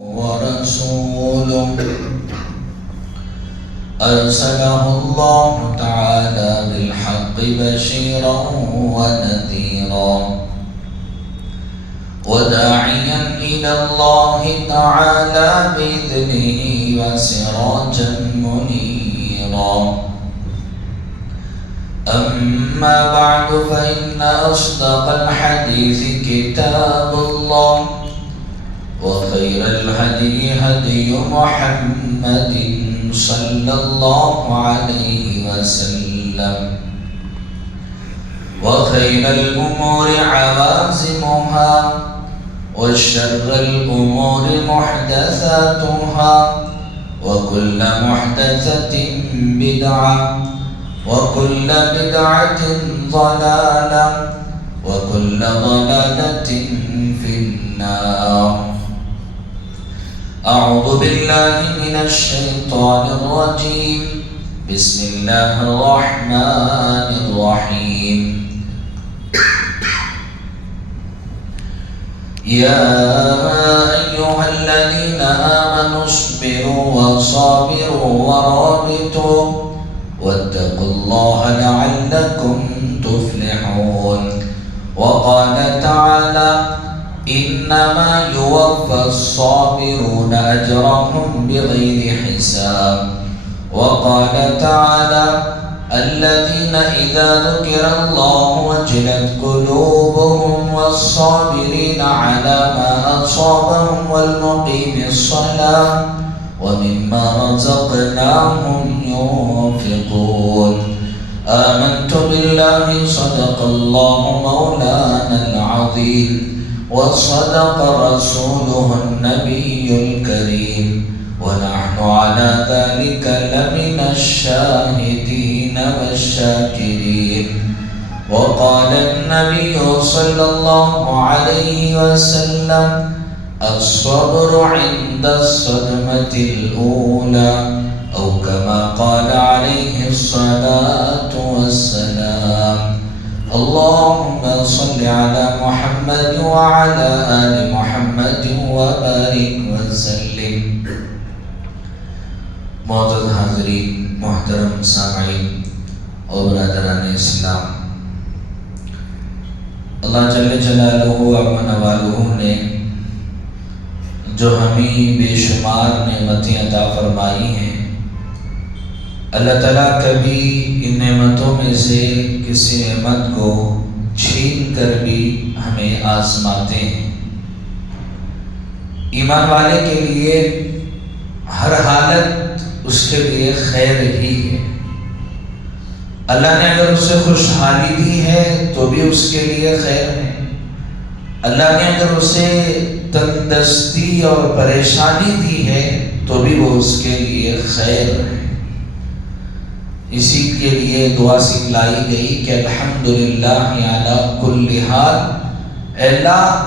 ورسوله أرسله الله تعالى بالحق بشيرا ونذيرا وداعيا إلى الله تعالى بإذنه وسراجا منيرا. أما بعد فإن أصدق الحديث كتاب الله وخير الهدي هدي محمد صلى الله عليه وسلم وخير الأمور عوازمها وشر الأمور محدثاتها وكل محدثة بدعة وكل بدعة ضلالة وكل ضلالة في النار. أعوذ بالله من الشيطان الرجيم. بسم الله الرحمن الرحيم. يا أيها الذين آمنوا اصبروا وصابروا ورابطوا واتقوا الله لعلكم تفلحون. وقال تعالى: إنما يوفى الصابرون أجرهم بغير حساب. وقال تعالى: الذين إذا ذكر الله وجلت قلوبهم والصابرين على ما أصابهم والمقيم الصلاة ومما رزقناهم ينفقون. آمنت بالله صدق الله مولانا العظيم وصدق رسوله النبي الكريم ونحن على ذلك لمن الشاهدين والشاكرين. وقال النبي صلى الله عليه وسلم: الصبر عند الصدمة الأولى، أو كما قال عليه الصلاة والسلام. اللهم صل على محمد وعلى آل محمد وبارك وسلم. معزز حاضرین، محترم سامعین اور برادران اسلام، اللہ جل جلالہ و نوالہ نے جو ہمیں بے شمار نعمتیں عطا فرمائی ہیں، اللہ تعالیٰ کبھی ان نعمتوں میں سے کسی نعمت کو چھین کر بھی ہمیں آزماتے ہیں۔ ایمان والے کے لیے ہر حالت اس کے لیے خیر ہی ہے۔ اللہ نے اگر اسے خوشحالی دی ہے تو بھی اس کے لیے خیر ہے۔ اللہ نے اگر اسے تندرستی اور پریشانی دی ہے تو بھی وہ اس کے لیے خیر ہے۔ اسی کے لیے دعا سکھلائی گئی کہ الحمدللہ علی کل حال، اللہ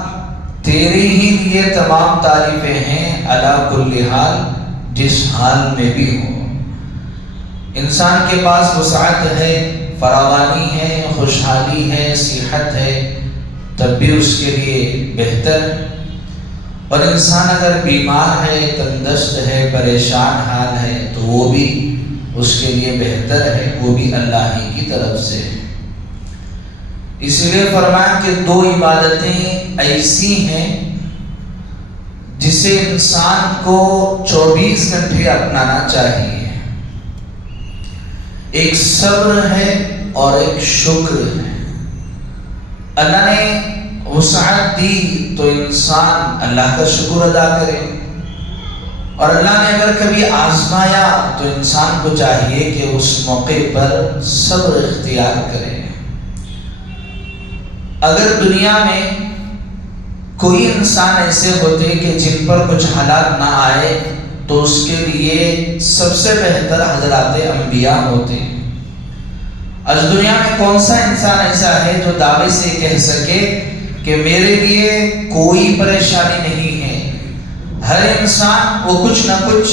تیرے ہی لیے تمام تعریفیں ہیں، علی کل حال، جس حال میں بھی ہو۔ انسان کے پاس وسعت ہے، فراوانی ہے، خوشحالی ہے، صحت ہے، تب بھی اس کے لیے بہتر ہے۔ اور انسان اگر بیمار ہے، تندرست ہے، پریشان حال ہے تو وہ بھی اس کے لیے بہتر ہے، وہ بھی اللہ ہی کی طرف سے ہے۔ اس لیے فرمایا کہ دو عبادتیں ایسی ہیں جسے انسان کو 24 گھنٹے اپنانا چاہیے۔ ایک صبر ہے اور ایک شکر ہے۔ اللہ نے وسعت دی تو انسان اللہ کا شکر ادا کرے، اور اللہ نے اگر کبھی آزمایا تو انسان کو چاہیے کہ اس موقع پر صبر اختیار کرے۔ اگر دنیا میں کوئی انسان ایسے ہوتے کہ جن پر کچھ حالات نہ آئے تو اس کے لیے سب سے بہتر حضرات انبیاء ہوتے ہیں۔ آج دنیا میں کون سا انسان ایسا ہے جو دعوے سے کہہ سکے کہ میرے لیے کوئی پریشانی نہیں ہے؟ ہر انسان وہ کچھ نہ کچھ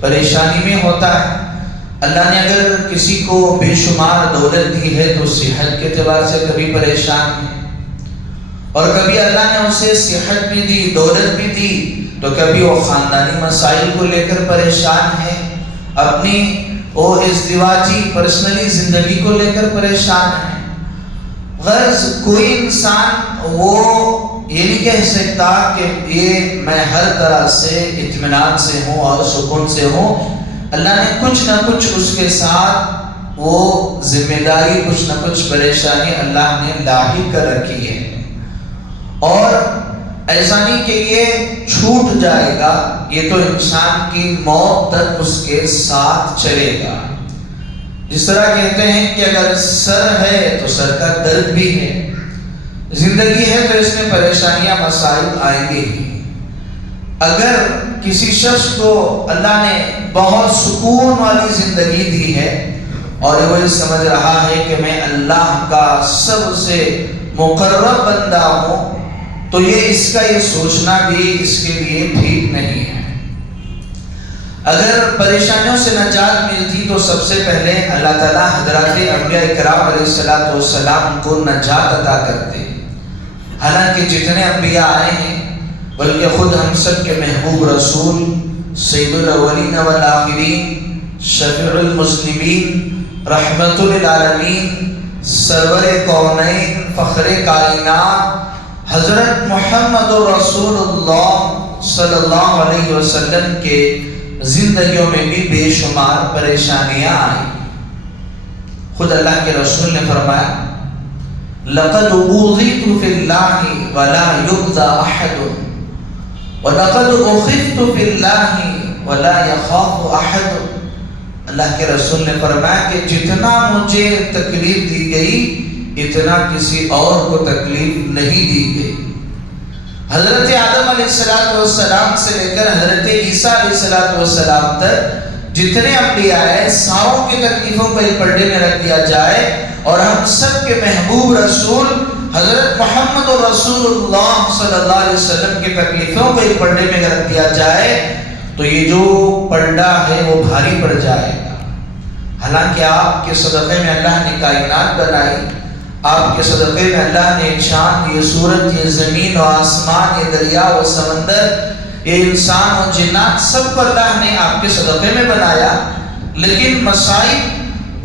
پریشانی میں ہوتا ہے۔ اللہ نے اگر کسی کو بے شمار دولت دی ہے تو صحت کے اعتبار سے کبھی پریشان ہے، اور کبھی اللہ نے اسے صحت بھی دی، دولت بھی دی تو کبھی وہ خاندانی مسائل کو لے کر پریشان ہے، اپنی وہ ازدواجی پرسنلی زندگی کو لے کر پریشان ہے۔ غرض کوئی انسان وہ یہ نہیں کہہ سکتا کہ یہ میں ہر طرح سے اطمینان سے ہوں اور سکون سے ہوں۔ اللہ نے کچھ نہ کچھ اس کے ساتھ وہ ذمہ داری، کچھ نہ کچھ پریشانی اللہ نے لاحق کر رکھی ہے، اور ایسا نہیں کہ یہ چھوٹ جائے گا، یہ تو انسان کی موت تک اس کے ساتھ چلے گا۔ جس طرح کہتے ہیں کہ اگر سر ہے تو سر کا درد بھی ہے، زندگی ہے تو اس میں پریشانیاں مسائل آئیں گے ہی۔ اگر کسی شخص کو اللہ نے بہت سکون والی زندگی دی ہے اور وہ سمجھ رہا ہے کہ میں اللہ کا سب سے مقرب بندہ ہوں، تو یہ اس کا یہ سوچنا بھی اس کے لیے ٹھیک نہیں ہے۔ اگر پریشانیوں سے نجات ملتی تو سب سے پہلے اللہ تعالیٰ حضرات انبیاء کرام علیہ السلام کو نجات عطا کرتے۔ حالانکہ جتنے انبیاء آئے ہیں، بلکہ خود ہم سب کے محبوب رسول سید الاولین والآخرین، شفیع المذنبین، رحمت للعالمین، سرور کونین، فخر کائنات حضرت محمد رسول اللہ صلی اللہ علیہ وسلم کے زندگیوں میں بھی بے شمار پریشانیاں آئیں۔ خود اللہ کے رسول نے فرمایا لَقَدْ أُوذِيتُ فِي اللَّهِ وَلَا يُؤْذَى أَحَدٌ وَلَقَدْ أُخِفْتُ فِي اللَّهِ وَلَا يَخَافُ أَحَدٌ۔ اللہ کے رسول نے فرمایا کہ جتنا مجھے تکلیف دی گئی اتنا کسی اور کو تکلیف نہیں دی گئی۔ حضرت آدم علیہ السلام سے لے کر حضرت عیسیٰ علیہ السلام تک جتنے انبیاء ہیں، ساروں کی تکلیفوں کو ایک پردے میں رکھ دیا جائے اور ہم سب کے محبوب رسول حضرت محمد رسول اللہ صلی اللہ علیہ وسلم کی تکلیفوں کو ایک پردے میں رکھ دیا جائے تو یہ جو پردہ ہے وہ بھاری پڑ جائے گا۔ حالانکہ آپ کے صدقے میں اللہ نے کائنات بنائی، آپ کے صدقے میں اللہ نے چاند، یہ سورج، یہ زمین و آسمان، یہ دریا و سمندر، یہ انسان و جنات، سب کو اللہ نے آپ کے صدقے میں بنایا، لیکن مصائب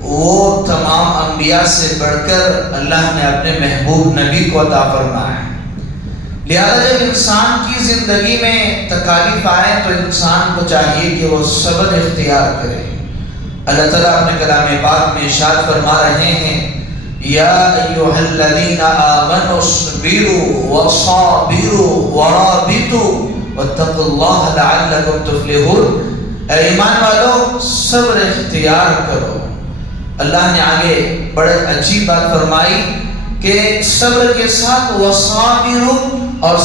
وہ تمام انبیاء سے بڑھ کر اللہ نے اپنے محبوب نبی کو عطا فرمایا ہے۔ لہذا جب انسان کی زندگی میں تکالیف آئے تو انسان کو چاہیے کہ وہ صبر اختیار کرے۔ اللہ تعالیٰ اپنے کلام پاک میں ارشاد فرما رہے ہیں یا ایھا الذین آمنوا اصبروا وصابروا ورابطوا واتقوا اللہ لعلکم تفلحون۔ اے ایمان والو صبر اختیار کرو۔ اللہ نے آگے بڑے عجیب بات فرمائی کہ صبر کے ساتھ وصابروا، اور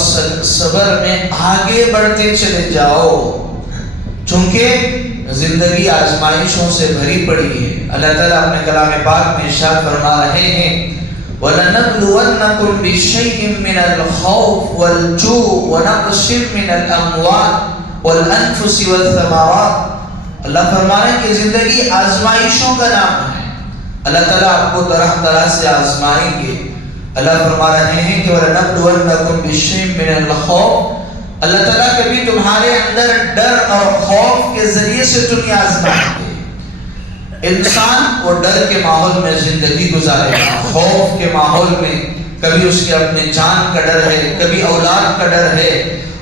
صبر میں آگے بڑھتے چلے جاؤ، چونکہ زندگی آزمائشوں سے بھری پڑی ہے۔ اللہ تعالیٰ اپنے کلام پاک میں ارشاد فرما رہے ہیں وَلَنَبْلُوَنَّكُمْ بِشَيْءٍ مِّنَ الْخَوْفِ وَالْجُوعِ وَنَقْصٍ مِّنَ الْأَمْوَالِ وَالْأَنفُسِ وَالثَّمَرَاتِ۔ اللہ فرما رہے ہیں کہ زندگی آزمائشوں کا نام ہے۔ اللہ تعالیٰ آپ کو طرح طرح سے آزمائیں گے۔ اللہ فرما رہے ہیں کہ وَلَنَبْلُوَنَّكُمْ بِشَيْءٍ مِّنَ الْخَوْفِ، اللہ تعالیٰ کبھی تمہارے اندر ڈر اور خوف کے ذریعے سے تمہیں آزمائیں گے۔ انسان وہ ڈر کے ماحول میں زندگی گزارے گا، خوف کے ماحول میں کبھی اس کے اپنے جان کا ڈر ہے، کبھی اولاد کا ڈر ہے،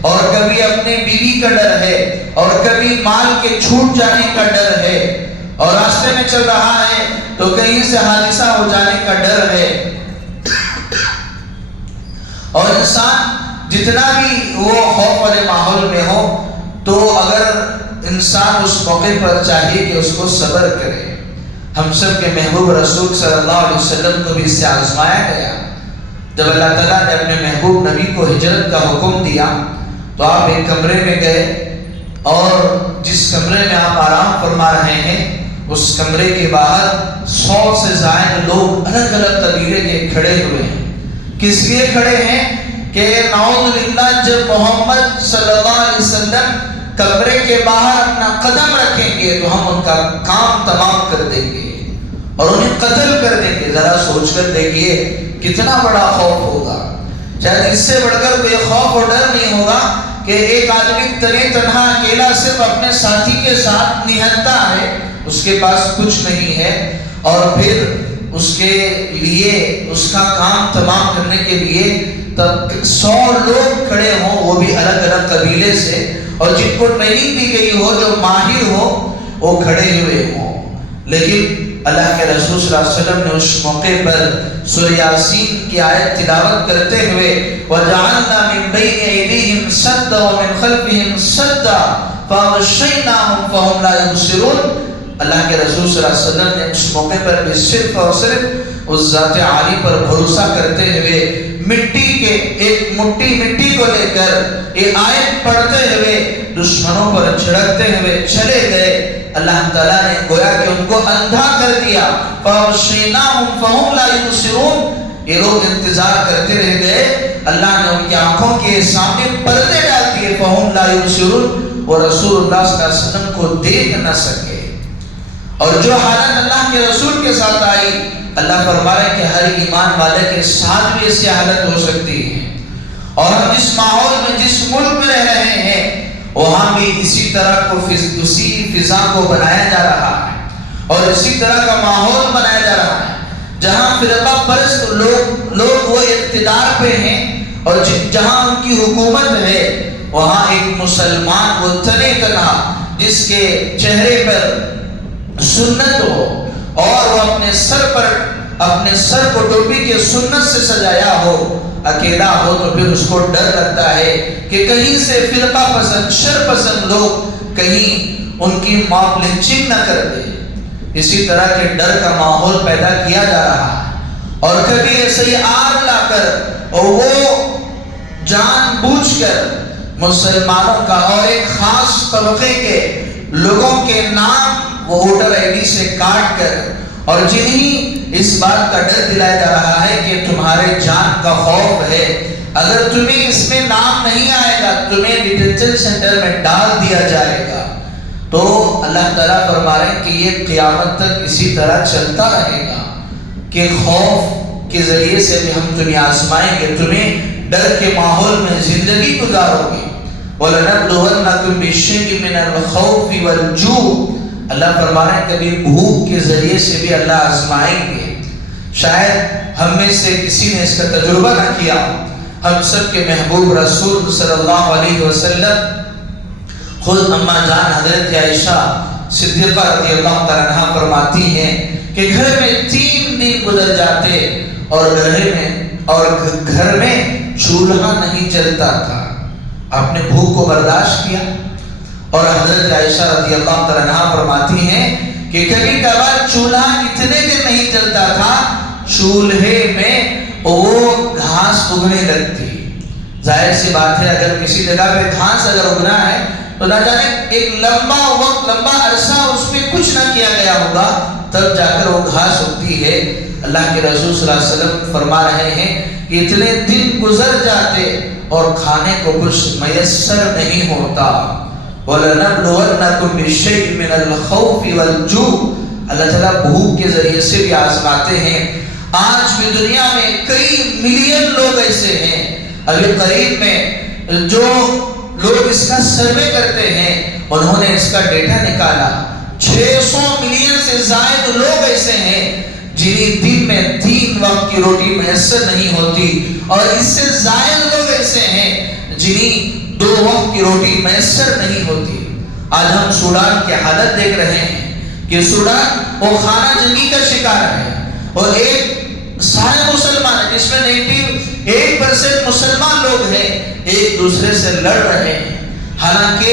اور کبھی اپنے بیوی کا ڈر ہے، اور کبھی مال کے چھوٹ جانے کا ڈر ہے، اور راستے میں چل رہا ہے تو کہیں سے حادثہ ہو جانے کا ڈر ہے۔ اور انسان جتنا بھی وہ خوف والے ماحول میں ہو تو اگر انسان اس موقع پر چاہیے کہ اس کو صبر کرے۔ ہم سب کے محبوب رسول صلی اللہ علیہ وسلم کو بھی اس سے آزمایا گیا۔ جب اللہ تعالیٰ نے اپنے محبوب نبی کو ہجرت کا حکم دیا تو آپ ایک کمرے میں گئے، اور جس کمرے میں آپ آرام فرما رہے ہیں اس کمرے کے باہر 100 سے زائد لوگ الگ الگ قبیلے کے کھڑے ہوئے ہیں۔ کس لیے کھڑے ہیں کہ نعوذ باللہ جب محمد صلی اللہ علیہ وسلم کمرے کے باہر اپنا قدم رکھیں گے تو ہم ان کا کام تمام کر دیں گے اور انہیں قتل کر دیں گے۔ ذرا سوچ کر دیکھیے کتنا بڑا خوف ہوگا۔ شاید اس سے بڑھ کر کوئی خوف اور ڈر نہیں ہوگا کہ ایک آدمی تنے تنہا اکیلا صرف اپنے ساتھی کے ساتھ نہتا ہے، اس کے پاس کچھ نہیں ہے، اور پھر اس کے لیے اس کا کام تمام کرنے کے لیے تب 100 لوگ کھڑے ہوں، وہ بھی الگ الگ قبیلے سے، اور جن کو ٹریننگ دی گئی ہو، جو ماہر ہو، وہ کھڑے ہوئے ہوں۔ لیکن اللہ کے رسول صلی اللہ علیہ وسلم نے اس موقع پر سورہ یاسین کی آیت تلاوت کرتے ہوئے وَجَعَلْنَا مِن بَيْنِ أَيْدِيهِمْ سَدًّا وَمِنْ خَلْفِهِمْ سَدًّا فَأَغْشَيْنَاهُمْ فَهُمْ لَا يُبْصِرُونَ۔ اللہ کے رسول صلی اللہ علیہ وسلم نے اس موقع پر بھی صرف اور صرف اس ذات عالی پر بھروسہ کرتے ہوئے مٹی کے ایک مٹھی مٹی کو لے کر یہ آیت پڑھتے ہوئے دشمنوں پر چھڑکتے ہوئے چلے گئے۔ اللہ تعالیٰ نے گویا کہ ان کو اندھا کر دیا، فَأَغْشَيْنَاهُمْ فَهُمْ لَا يُبْصِرُونَ۔ یہ لوگ انتظار کرتے رہ گئے، اللہ نے ان کی آنکھوں کے سامنے پردے ڈال دیے، فَهُمْ لَا يُبْصِرُونَ، وہ رسول اللہ صلی اللہ علیہ وسلم کو دیکھ نہ سکے۔ اور جو حالت اللہ کے رسول کے ساتھ آئی، اللہ فرما رہا ہے کہ ہر ایمان والے کے ساتھ بھی ایسی حالت ہو سکتی ہے۔ اور ہم جس ماحول میں جس ملک میں رہ رہے ہیں وہاں بھی اسی طرح کو اسی فضا کو بنایا جا رہا ہے، اور اسی طرح کا ماحول بنایا جا رہا ہے جہاں فرقہ پرست لوگ وہ اقتدار پہ ہیں، اور جہاں ان کی حکومت ہے وہاں ایک مسلمان وہ تنے تنہا جس کے چہرے پر سنت ہو اور وہ اپنے سر کو ٹوپی کے سنت سے سجایا ہو، اکیلا ہو، تو پھر اس کو ڈر لگتا ہے کہ کہیں سے فرقہ پسند شر پسند لوگ کہیں ان کی موت لنچنگ نہ کر دے۔ اسی طرح کے ڈر کا ماحول پیدا کیا جا رہا ہے، اور کبھی ایسے ہی آگ لا کر اور وہ جان بوجھ کر مسلمانوں کا اور ایک خاص طبقے کے لوگوں کے نام وہ ووٹر آئی ڈی سے کاٹ کر، اور جنہیں اس بات کا ڈر دلایا جا رہا ہے کہ تمہارے جان کا خوف ہے، اگر تمہیں اس میں نام نہیں آئے گا تمہیں ڈیٹینشن سینٹر میں ڈال دیا جائے گا۔ تو اللہ تعالیٰ فرما رہے ہیں کہ یہ قیامت تک اسی طرح چلتا رہے گا کہ خوف کے ذریعے سے بھی ہم تمہیں آزمائیں گے، تمہیں ڈر کے ماحول میں زندگی گزارو گے۔ وَلَنَبْلُوَنَّكُمْ بِشَيْءٍ مِّنَ الْخَوْفِ وَالْجُوعِ، اللہ فرما رہے ہیں کبھی بھوک کے ذریعے سے بھی اللہ آزمائیں گے۔ شاید ہم میں سے کسی نے اس کا تجربہ نہ کیا، ہم سب کے محبوب رسول صلی اللہ علیہ وسلم خود اما جان حضرت عائشہ صدیقہ رضی اللہ تعالیٰ عنہا فرماتی ہیں کہ گھر میں 3 دن گزر جاتے اور گھر میں چولہا نہیں جلتا تھا۔ آپ نے بھوک کو برداشت کیا، اور حضرت عائشہ رضی اللہ تعالیٰ عنہا فرماتی ہیں کہ کبھی کبھار چولہا اتنے دن نہیں جلتا تھا، چولہے میں وہ گھاس اگنے لگتی۔ ظاہر سی بات ہے اگر کسی جگہ پہ گھاس اگر اگنا ہے تو نہ جانے ایک لمبا وقت لمبا عرصہ اس پہ کچھ نہ کیا گیا ہوگا، تب جا کر وہ گھاس اگتی ہے۔ اللہ کے رسول صلی اللہ علیہ وسلم فرما رہے ہیں کہ اتنے دن گزر جاتے اور کھانے کو کچھ میسر نہیں ہوتا۔ وَلَنَبْلُوَنَّكُمْ بِشَيْءٍ مِّنَ الْخَوْفِ وَالْجُوعِ، اللہ تعالیٰ بھوک کے ذریعے سے بھی آزماتے ہیں۔ آج بھی دنیا میں کئی ملین لوگ ایسے ہیں، ابھی قریب میں جو لوگ اس کا سروے کرتے ہیں انہوں نے اس کا ڈیٹا نکالا، 600 ملین سے زائد لوگ ایسے ہیں جنہیں دن میں 3 وقت کی روٹی میسر نہیں ہوتی، اور اس سے زائد لوگ ایسے ہیں جنہیں 2 وقت کی روٹی میسر نہیں ہوتی۔ آج ہم سوڈان کی حالت دیکھ رہے ہیں کہ سوڈان وہ خانہ جنگی کا شکار ہے، اور ایک سارے مسلمان ہیں جس میں 98% مسلمان لوگ ہیں، ایک دوسرے سے لڑ رہے ہیں، حالانکہ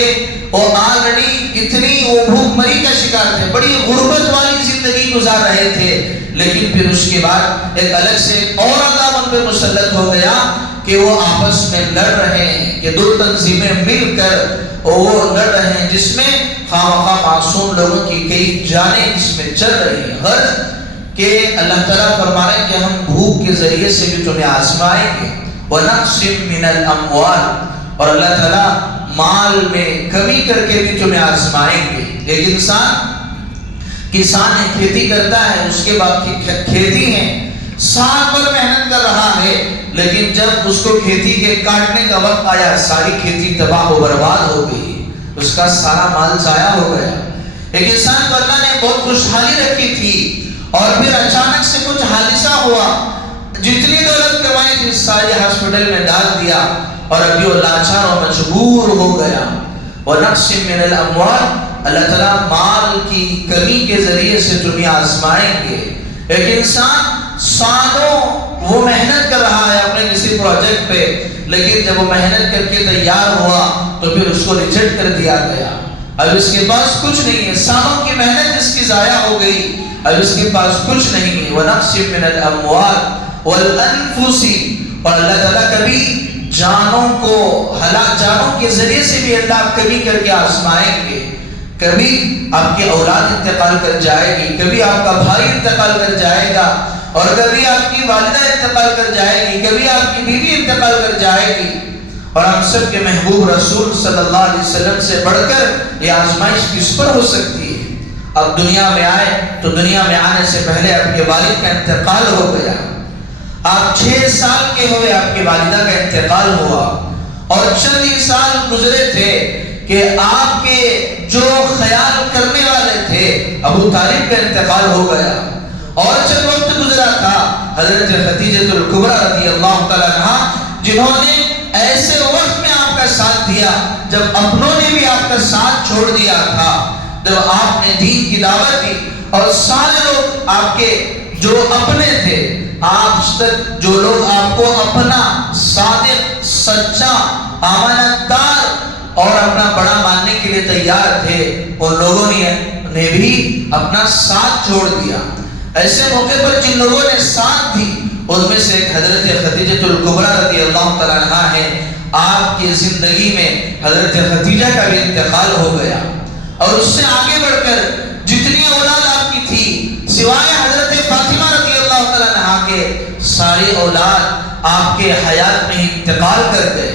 وہ آلریڈی اتنی وہ بھوک مری کا شکار تھے، بڑی غربت والی زندگی گزار رہے تھے، لیکن پھر اس کے بعد ایک الگ سے اور عذاب ان پہ مسلط ہو گیا کہ وہ آپس میں لڑ رہے ہیں، کہ 2 تنظیمیں مل کر وہ لڑ رہے ہیں جس میں خواہ معصوم لوگوں کی کئی جانیں اس میں چل رہی ہیں۔ غرض کہ اللہ تعالیٰ فرما رہے ہیں کہ ہم بھوک کے ذریعے سے بھی تمہیں آزمائیں گے، وَنَقْصٍ مِّنَ الْأَمْوَالِ، اور اللہ تعالیٰ مال میں کمی کر کے بھی تمہیں آزمائیں گے۔ ایک کسان کھیتی کرتا ہے، اس کے بعد کھیتی ہے، سال بھر محنت کر رہا ہے، لیکن جب اس کو کھیتی کے کاٹنے کا وقت آیا ساری کھیتی تباہ و برباد ہو گئی، اس کا سارا مال ضائع ہو گیا۔ ایک انسان کو اللہ نے بہت خوشحالی رکھی تھی اور پھر اچانک سے کچھ حادثہ ہوا، جتنی دولت کمائی تھی ساری ہاسپٹل میں ڈال دیا اور ابھی وہ لاچار اور مجبور ہو گیا۔ وَنَقْسٍ مِّنَ الْأَمْوَالِ، اللہ تعالیٰ مال کی کمی کے ذریعے سے دنیا آزمائیں گے۔ ایک انسان سالوں وہ محنت کر رہا ہے اپنے کسی پروجیکٹ پہ، لیکن جب وہ محنت کر کے تیار ہوا تو پھر اس کو ریجیکٹ کر دیا گیا۔ اب اس کے پاس کچھ نہیں ہے، سالوں کی محنت اس کی ضائع ہو گئی، اب اس کے پاس کچھ نہیں ہے۔ وَنَقْسٍ مِّنَ الْأَمْوَالِ وَالْأَنفُسِ، اور اللہ تعالیٰ کبھی جانوں کو جانوں کے ذریعے سے بھی اللہ کبھی کر کے آزمائیں گے۔ کبھی آپ کی اولاد انتقال کر جائے گی، کبھی آپ کا بھائی انتقال کر جائے گا، اور کبھی آپ کی والدہ انتقال کر جائے گی، کبھی آپ کی بیوی انتقال کر جائے گی۔ اور ہم سب کے محبوب رسول صلی اللہ علیہ وسلم سے بڑھ کر یہ آزمائش کس پر ہو سکتی ہے؟ اب دنیا میں آئے تو دنیا میں آنے سے پہلے آپ کے والد کا انتقال ہو گیا، آپ 6 سال کے ہوئے آپ کی والدہ کا انتقال ہوا، اور چند ہی سال گزرے تھے کہ آپ کے جو خیال کرنے والے تھے ابو طالب کا انتقال ہو گیا، اور چند وقت گزرا تھا حضرت خدیجہ الکبریٰ رضی اللہ تعالیٰ عنہا، جنہوں نے ایسے وقت میں آپ کا ساتھ دیا جب اپنوں نے بھی آپ کا ساتھ چھوڑ دیا تھا، جب آپ نے دین کی دعوت دی اور سارے لوگ آپ کے جو اپنے تھے، آج تک جو لوگ آپ کو اپنا صادق، سچا، امانت دار اور اپنا بڑا ماننے کے لیے تیار تھے، ان لوگوں نے بھی اپنا ساتھ چھوڑ دیا۔ ایسے موقع پر جن لوگوں نے ساتھ دی ان میں سے ایک حضرت خدیجہ الکبریٰ رضی اللہ تعالیٰ عنہا ہے۔ آپ کی زندگی میں حضرت خدیجہ کا بھی انتقال ہو گیا، اور اس سے آگے بڑھ کر جتنی اولاد آپ کی تھی سوائے حضرت فاطمہ رضی اللہ تعالیٰ عنہا کے، ساری اولاد آپ کے حیات میں انتقال کر گئے،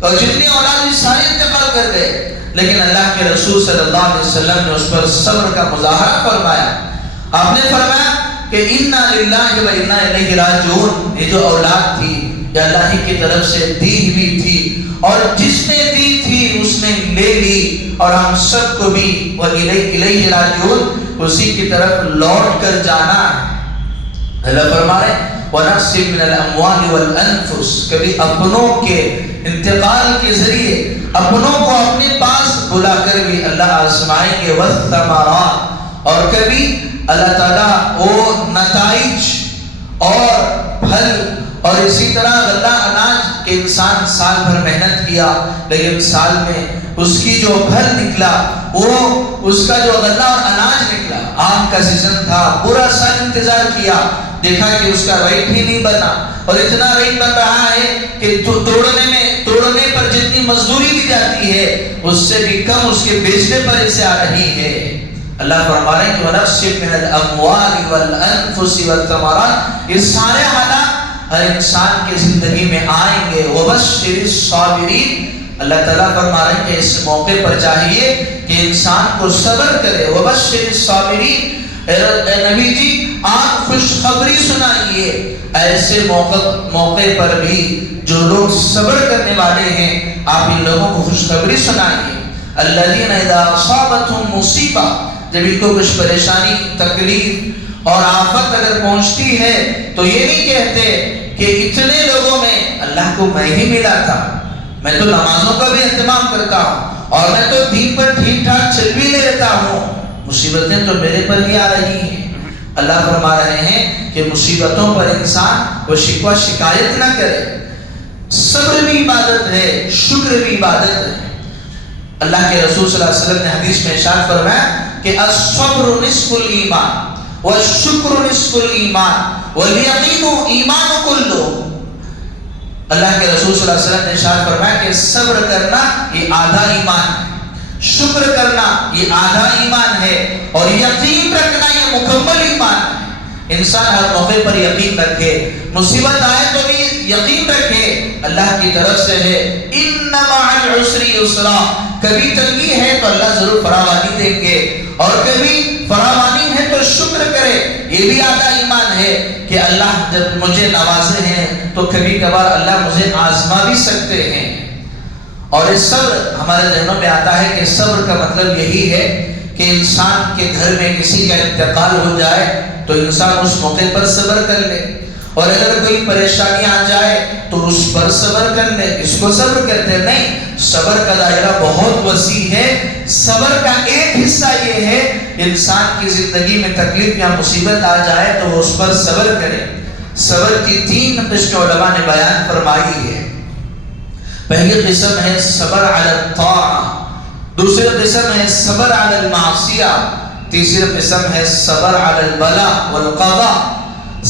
اور جتنی اولاد بھی سارے انتقال کر گئے، لیکن اللہ کے رسول صلی اللہ علیہ وسلم نے اس پر صبر کا مظاہرہ فرمایا۔ آپ نے فرمایا کہ اِنَّا لِلَّهِ وَإِنَّا إِلَيْهِ رَاجِعُونَ، یہ جو اولاد تھی یہ اللہ ہی کی طرف سے دی ہوئی تھی، اور جس نے دی تھی اس نے لے لی، اور ہم سب کو بھی وَإِلَيْهِ رَاجِعُونَ اسی کی طرف لوٹ کر جانا ہے۔ اللہ فرما رہے وَنَقْسٍ مِّنَ الْأَمْوَالِ وَالْأَنفُسِ، کبھی اپنوں کے انتقال کے ذریعے اپنوں کو اپنے پاس بلا کر بھی اللہ آزمائیں گے، وَالثَّمَرَاتِ، اور کبھی اللہ تعالیٰ وہ نتائج اور پھل، اور اسی طرح غلہ اناج کہ انسان سال بھر محنت کیا لیکن سال میں اس کی جو پھل نکلا، وہ اس کا جو غلہ اور اناج نکلا، آم کا سیزن تھا، پورا سال انتظار کیا، دیکھا کہ اس کا ریٹ ہی نہیں بنا، اور اتنا ریٹ بن رہا ہے کہ توڑنے پر جتنی مزدوری دی جاتی ہے اس سے بھی کم اس کے بیچنے پر اسے آ رہی ہے۔ اللہ فرما رہے ہیں کہ وَنَقْسٍ مِّنَ الْأَمْوَالِ وَالْأَنفُسِ وَالثَّمَرَاتِ، یہ سارے حالات ہر انسان کی زندگی میں آئیں گے۔ وَبَشِّرِ الصَّابِرِينَ، اللہ تعالیٰ فرما رہے ہیں کہ اس موقع پر چاہیے کہ انسان کو صبر کرے۔ وَبَشِّرِ الصَّابِرِينَ، اے نبی جی آپ خوشخبری سنائیے ایسے موقع پر بھی جو لوگ صبر کرنے والے ہیں، آپ ان لوگوں کو خوشخبری سنائیے۔ الَّذِينَ إِذَا أَصَابَتْهُمْ مُصِیبَةٌ، جب ان کو کچھ پریشانی، تکلیف اور آفت اگر پہنچتی ہے تو یہ نہیں کہتے کہ اتنے لوگوں میں اللہ کو میں ہی ملا تھا، میں تو نمازوں کا بھی اہتمام کرتا ہوں اور میں تو دین پر ٹھیک ٹھاک چل بھی لیتا ہوں، مصیبتیں تو میرے پر ہی آ رہی ہیں۔ اللہ فرما رہے ہیں کہ مصیبتوں پر انسان وہ شکوہ شکایت نہ کرے۔ صبر بھی عبادت ہے، شکر بھی عبادت ہے۔ اللہ کے رسول صلی اللہ علیہ وسلم نے حدیث میں ارشاد فرمایا کہ الصبر نصف الایمان والشکر نصف الایمان والیقین ایمان کلہ۔ اللہ کے رسول صلی اللہ علیہ وسلم نے ارشاد فرمایا کہ صبر کرنا یہ آدھا ایمان ہے، شکر کرنا یہ آدھا ایمان ہے، اور یقین رکھنا یہ مکمل ایمان ہے۔ انسان ہر موقع پر یقین رکھے، مصیبت آئے تو بھی یقین رکھے اللہ کی طرف سے ہے۔ ان مع العسر یسرا، کبھی تنگی ہے تو اللہ ضرور فراوانی دیں گے، اور کبھی فراوانی ہے تو شکر کرے، یہ بھی آدھا ایمان ہے کہ اللہ جب مجھے نوازے ہیں تو کبھی کبھار اللہ مجھے آزما بھی سکتے ہیں. اور اس صبر ہمارے ذہنوں میں آتا ہے کہ صبر کا مطلب یہی ہے کہ انسان کے گھر میں کسی کا انتقال ہو جائے تو انسان اس موقع پر صبر کر لے، اور اگر کوئی پریشانی آ جائے تو اس پر صبر کر لے. اس کو صبر کہتے ہیں. نہیں، صبر کا دائرہ بہت وسیع ہے. صبر کا ایک حصہ یہ ہے انسان کی زندگی میں تکلیف یا مصیبت آ جائے تو وہ اس پر صبر کرے. صبر کی 3 قسمیں علماء نے بیان فرمائی ہے. پہلی قسم ہے صبر علی الطاعہ، دوسری قسم ہے صبر علی المعصیہ، تیسری قسم ہے صبر علی البلاء والقضاء.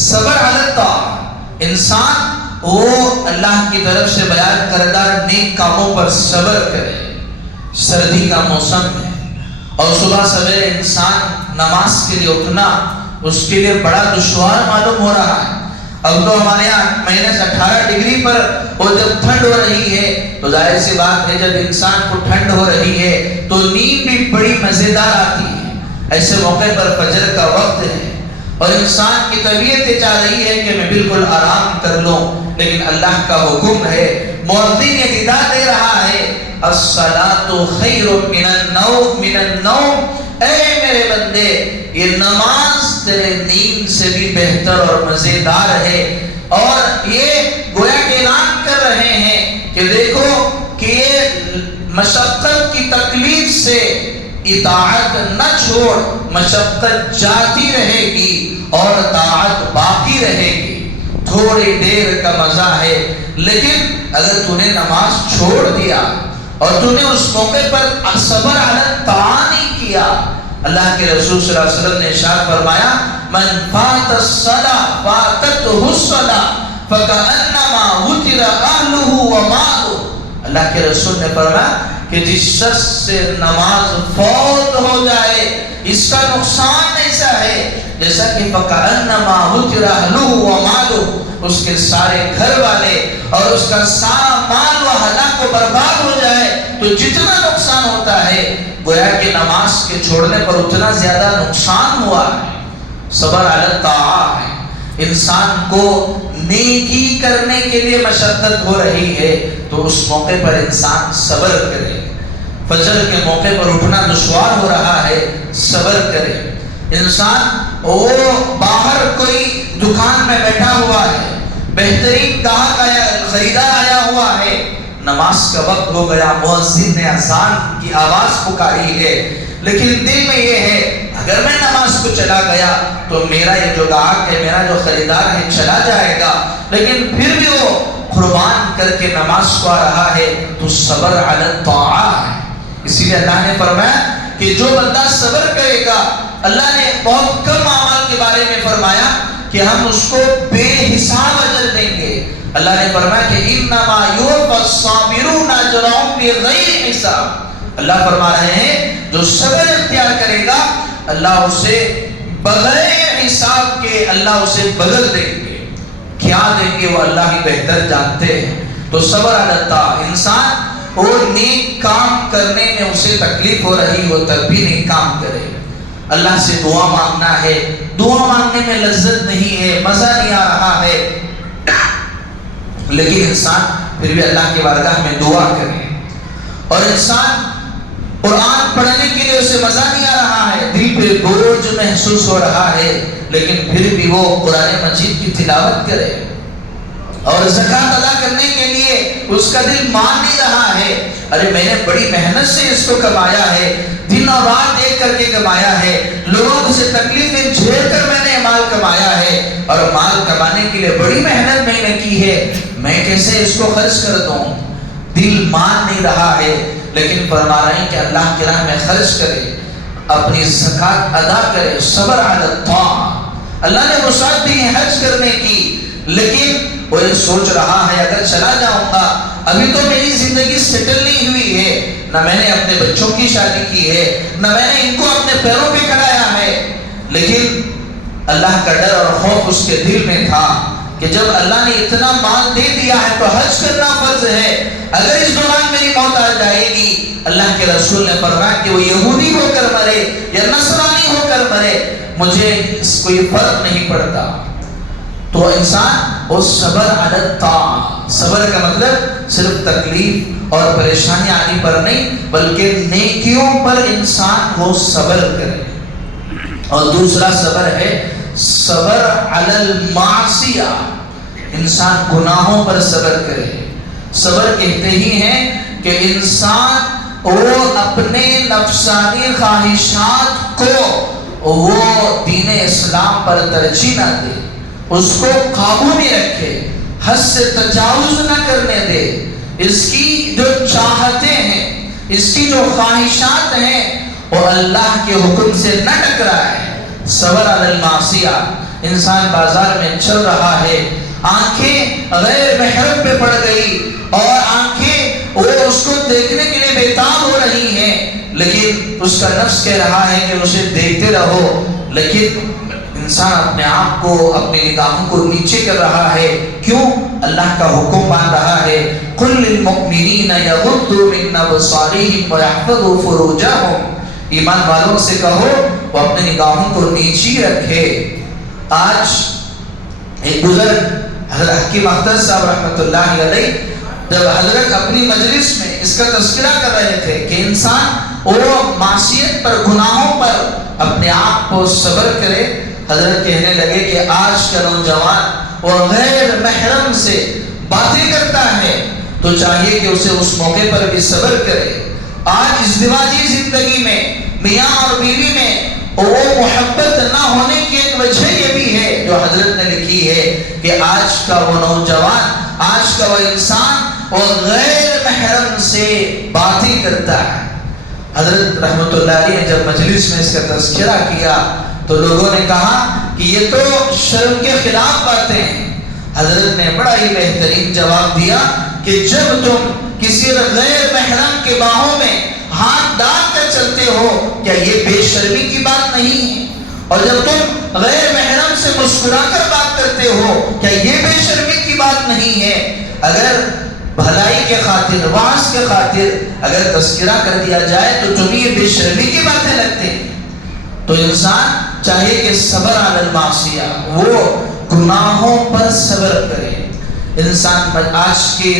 صبر علی الطاعہ، انسان وہ اللہ کی طرف سے بیان کردہ نیک کاموں پر صبر کرے. سردی کا موسم ہے اور صبح سویرے انسان نماز کے لیے اٹھنا اس کے لیے بڑا دشوار معلوم ہو رہا ہے. اب تو ہمارے یہاں مائنس 18 ڈگری پر اور جب ٹھنڈ ہو رہی ہے تو ظاہر سی بات ہے جب انسان کو ٹھنڈ ہو رہی ہے تو نیند بھی بڑی مزیدار آتی ہے. ایسے موقع پر فجر کا وقت ہے اور انسان کی طبیعت یہ چاہ رہی ہے کہ میں بالکل آرام کر لوں، لیکن اللہ کا حکم ہے، مؤذن یہ ندا دے رہا ہے، الصلاۃ خیر من النوم. اے میرے بندے، یہ نماز تیرے نیند سے بھی بہتر اور مزیدار ہے. اور یہ گویا کہ اعلان کر رہے ہیں کہ دیکھو کہ یہ مشقت کی تکلیف سے اطاعت نہ چھوڑ، مشقت جاتی رہے گی اور طاعت باقی رہے گی. تھوڑی دیر کا مزہ ہے، لیکن اگر تو نے نماز چھوڑ دیا اور تو نے اس موقع پر صبر علی الطاعہ نہیں کیا، اللہ کے رسول صلی اللہ علیہ وسلم نے ارشاد فرمایا، من فات الصلاۃ فاتتہ الصلاۃ فکأنما وتر اہلہ ومالہ. اللہ کے رسول نے فرمایا کہ جس شخص سے نماز فوت ہو جائے اس کا نقصان ایسا ہے جیسا کہ فکأنما وتر اہلہ ومالہ، اس کے سارے گھر والے اور اس کا سارا مال و ہلاک و برباد ہو جائے تو جتنا نقصان ہوتا ہے گویا کہ نماز کے چھوڑنے پر اتنا زیادہ نقصان ہوا ہے. صبر علی الطاعہ ہے. انسان کو نیکی کرنے کے لیے مشقت ہو رہی ہے تو اس موقع پر انسان صبر کرے. فجر کے موقع پر اٹھنا دشوار ہو رہا ہے، صبر کرے. انسان وہ باہر کوئی دکان میں بیٹھا ہوا ہے، بہترین گاہک آیا، خریدار آیا ہوا ہے، نماز کا وقت ہو گیا، مؤذن نے اذان کی آواز پکاری ہے، لیکن دل میں یہ ہے اگر میں نماز کو چلا گیا تو میرا یہ جو گاہک ہے، میرا جو خریدار ہے چلا جائے گا. لیکن پھر بھی وہ قربان کر کے نماز کو آ رہا ہے تو صبر علی الطاعہ ہے. اسی لیے اللہ نے فرمایا کہ جو بندہ صبر کرے گا، اللہ نے بہت کم اعمال کے بارے میں فرمایا کہ ہم اس کو بے حساب اجر دیں گے. اللہ نے فرمایا کہ انما یوفی الصابرون اجرهم بغیر حساب. اللہ فرما رہے ہیں جو صبر اختیار کرے گا اللہ اسے بغیر حساب کے اللہ اسے بدل دیں گے. کیا دیں گے وہ اللہ ہی بہتر جانتے ہیں. تو صبر علی الطاعہ، انسان اور نیک کام کرنے میں اسے تکلیف ہو رہی ہو تب بھی نیک کام کرے. اللہ سے دعا مانگنا ہے، دعا مانگنے میں لذت نہیں ہے، مزہ نہیں آ رہا ہے، لیکن انسان پھر بھی اللہ کی بارگاہ میں دعا کرے. اور انسان قرآن پڑھنے کے لیے اسے مزہ نہیں آ رہا ہے، دل پہ بوجھ محسوس ہو رہا ہے، لیکن پھر بھی وہ قرآن مجید کی تلاوت کرے. اور زکوٰۃ ادا کرنے کے لیے اس کا دل مان نہیں رہا ہے، ارے میں نے بڑی محنت سے اس کو کمایا ہے، دن اور رات ایک کر کے کمایا ہے، لوگوں سے تکلیفیں جھیل کر میں نے مال کمایا ہے، اور مال کمانے کے لیے بڑی محنت میں نے کی ہے، میں کیسے اس کو خرچ کر دوں. دل مان نہیں رہا ہے، لیکن فرما رہے ہیں کہ اللہ کی راہ میں خرچ کرے، اپنی زکوٰۃ ادا کرے. صبر علی الطاعہ. اللہ نے وسعت دی ہے حج کرنے کی، لیکن وہ یہ سوچ رہا ہے اگر چلا جاؤں گا، ابھی تو میری زندگی سیٹل نہیں ہوئی ہے، نہ میں نے اپنے بچوں کی شادی کی ہے، نہ میں نے ان کو اپنے پیروں پہ کھڑایا ہے. لیکن اللہ کا ڈر اور خوف اس کے دل میں تھا کہ جب اللہ نے اتنا مال دے دیا ہے تو حج کرنا فرض ہے. اگر اس دوران میری موت آ جائے گی، اللہ کے رسول نے فرمایا کہ وہ یہودی ہو کر مرے یا نصرانی ہو کر مرے، مرے مجھے کوئی فرق نہیں پڑتا. تو انسان وہ صبر علی الطاعہ، صبر کا مطلب صرف تکلیف اور پریشانی آنے پر نہیں بلکہ نیکیوں پر انسان وہ صبر کرے. اور دوسرا صبر ہے صبر علی المعصیہ، انسان گناہوں پر صبر کرے. صبر کہتے ہی ہیں کہ انسان وہ اپنے نفسانی خواہشات کو وہ دین اسلام پر ترجیح نہ دے، اس کو قابو میں رکھے، حد سے تجاوز نہ کرنے دے. اس کی جو چاہتے ہیں، اس کی جو خواہشات ہیں وہ اللہ کے حکم سے نہ ٹکرائے. صبر علی المعصیہ، انسان بازار میں چل رہا ہے، آنکھیں غیر محرم پہ پڑ گئی اور آنکھیں وہ اس کو دیکھنے کے لیے بےتاب ہو رہی ہیں، لیکن اس کا نفس کہہ رہا ہے کہ اسے دیکھتے رہو، لیکن انسان اپنے آپ کو، اپنی نگاہوں کو نیچے کر رہا ہے. کیوں؟ اللہ کا حکم مان رہا ہے. قُلْ لِلْمُؤْمِنِينَ يَغُضُّوا مِنْ أَبْصَارِهِمْ وَيَحْفَظُوا فُرُوجَهُمْ، ایمان والوں سے کہو وہ اپنی نگاہوں کو نیچی رکھے. آج ایک بزرگ حضرت حکیم اختر صاحب رحمۃ اللہ علیہ جب حضرت اپنی مجلس میں اس کا تذکرہ کر رہے تھے کہ انسان وہ معصیت پر، گناہوں پر اپنے آپ کو صبر کرے، حضرت کہنے لگے کہ آج کا نوجوان وہ غیر محرم سے باتیں کرتا ہے تو چاہیے کہ اسے اس موقع پر بھی صبر کرے. آج ازدواجی زندگی میں میاں اور بیوی میں وہ محبت نہ ہونے کی ایک وجہ یہ بھی ہے جو حضرت نے لکھی ہے کہ آج کا وہ نوجوان، آج کا وہ انسان وہ غیر محرم سے باتیں کرتا ہے. حضرت رحمت اللہ علیہ نے جب مجلس میں اس کا تذکرہ کیا تو لوگوں نے کہا کہ یہ تو شرم کے خلاف باتیں ہیں. حضرت نے بڑا ہی بہترین جواب دیا کہ جب تم کسی غیر محرم کے باہوں میں ہاتھ ڈال کر چلتے ہو کیا یہ بے شرمی کی بات نہیں ہے؟ اور جب تم غیر محرم سے مسکرا کر بات کرتے ہو کیا یہ بے شرمی کی بات نہیں ہے؟ اگر بھلائی کے خاطر، واعظ کے خاطر اگر تذکرہ کر دیا جائے تو تمہیں یہ بے شرمی کی باتیں لگتے ہیں. تو انسان چاہیے کہ صبر علی المعصیہ، وہ گناہوں پر صبر کرے. انسان آج کے